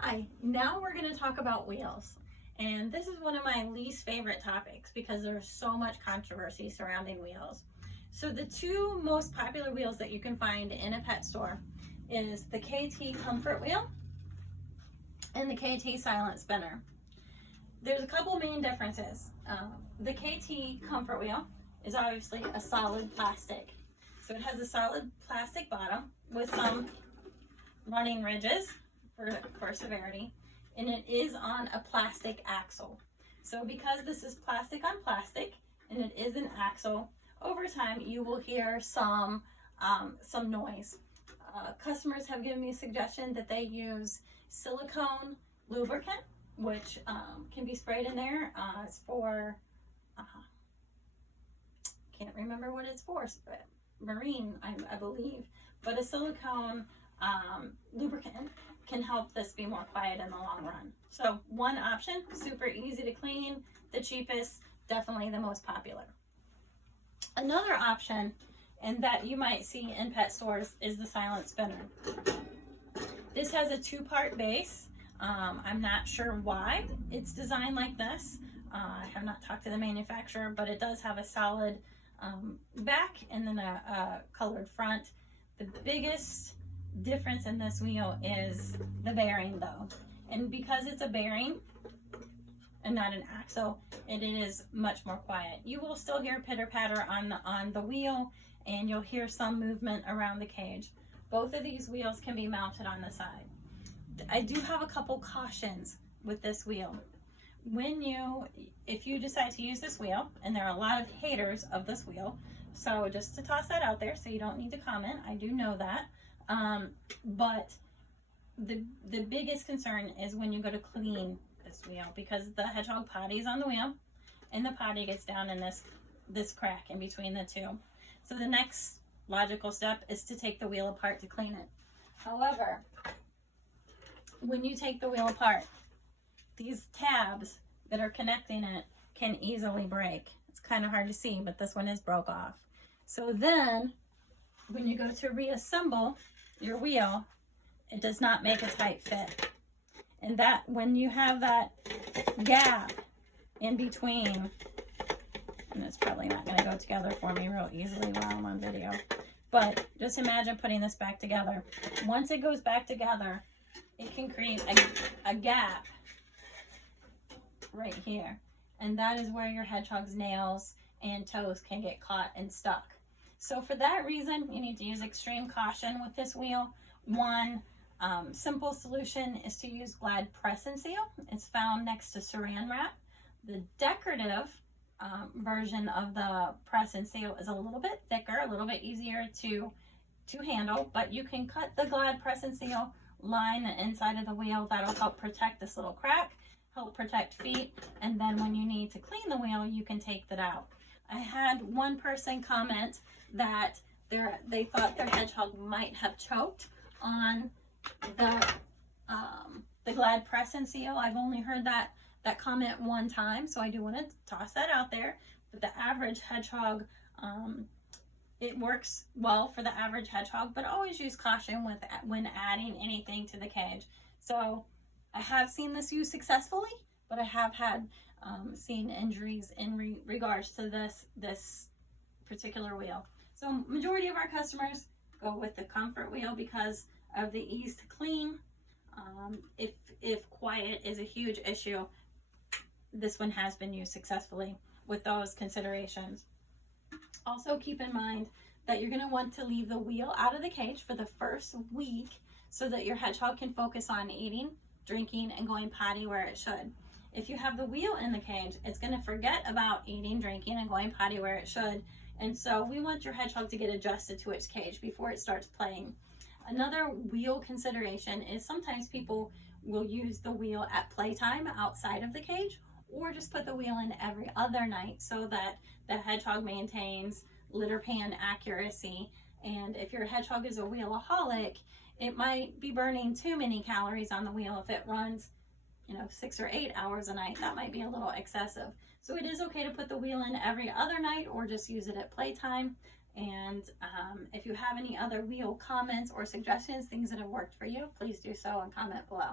Hi, now we're going to talk about wheels. And this is one of my least favorite topics because there's so much controversy surrounding wheels. So the two most popular wheels that you can find in a pet store is the KT Comfort Wheel and the KT Silent Spinner. There's a couple main differences. The KT Comfort Wheel is obviously a solid plastic. So it has a solid plastic bottom with some running ridges for severity, and it is on a plastic axle. So because this is plastic on plastic and it is an axle, over time you will hear some noise. Customers have given me a suggestion that they use silicone lubricant, which can be sprayed in there. It's for can't remember what it's for, marine I believe, but a silicone lubricant can help this be more quiet in the long run. So one option, super easy to clean, the cheapest, definitely the most popular. Another option, and that you might see in pet stores, is the Silent Spinner. This has a two-part base. I'm not sure why it's designed like this. I have not talked to the manufacturer, but it does have a solid back and then a colored front. The biggest difference in this wheel is the bearing though, and because it's a bearing and not an axle, it is much more quiet. You will still hear pitter patter on the wheel, and you'll hear some movement around the cage. Both of these wheels can be mounted on the side. I do have a couple cautions with this wheel. If you decide to use this wheel, and there are a lot of haters of this wheel, so just to toss that out there so you don't need to comment, I do know that. But the biggest concern is when you go to clean this wheel, because the hedgehog potties on the wheel and the potty gets down in this crack in between the two. So the next logical step is to take the wheel apart to clean it. However, when you take the wheel apart, these tabs that are connecting it can easily break. It's kind of hard to see, but this one is broke off. So then when you go to reassemble your wheel, it does not make a tight fit. And that when you have that gap in between, and it's probably not going to go together for me real easily while I'm on video, but just imagine putting this back together. Once it goes back together, it can create a gap right here, and that is where your hedgehog's nails and toes can get caught and stuck. So for that reason, you need to use extreme caution with this wheel. One simple solution is to use Glad Press and Seal. It's found next to Saran Wrap. The decorative version of the Press and Seal is a little bit thicker, a little bit easier to handle, but you can cut the Glad Press and Seal, line the inside of the wheel. That'll help protect this little crack, help protect feet, and then when you need to clean the wheel, you can take that out. I had one person comment that they thought their hedgehog might have choked on the Glad Press and Seal. I've only heard that comment one time, so I do want to toss that out there. But the average hedgehog, it works well for the average hedgehog, but always use caution when adding anything to the cage. So I have seen this used successfully, but I have had seen injuries in regards to this particular wheel. So majority of our customers go with the Comfort Wheel because of the ease to clean. If quiet is a huge issue, this one has been used successfully with those considerations. Also keep in mind that you're going to want to leave the wheel out of the cage for the first week so that your hedgehog can focus on eating, drinking, and going potty where it should. If you have the wheel in the cage, it's going to forget about eating, drinking, and going potty where it should. And so we want your hedgehog to get adjusted to its cage before it starts playing. Another wheel consideration is sometimes people will use the wheel at playtime outside of the cage, or just put the wheel in every other night so that the hedgehog maintains litter pan accuracy. And if your hedgehog is a wheelaholic, it might be burning too many calories on the wheel. If it runs 6 or 8 hours a night, that might be a little excessive. So it is okay to put the wheel in every other night or just use it at playtime. And if you have any other wheel comments or suggestions, things that have worked for you, please do so and comment below.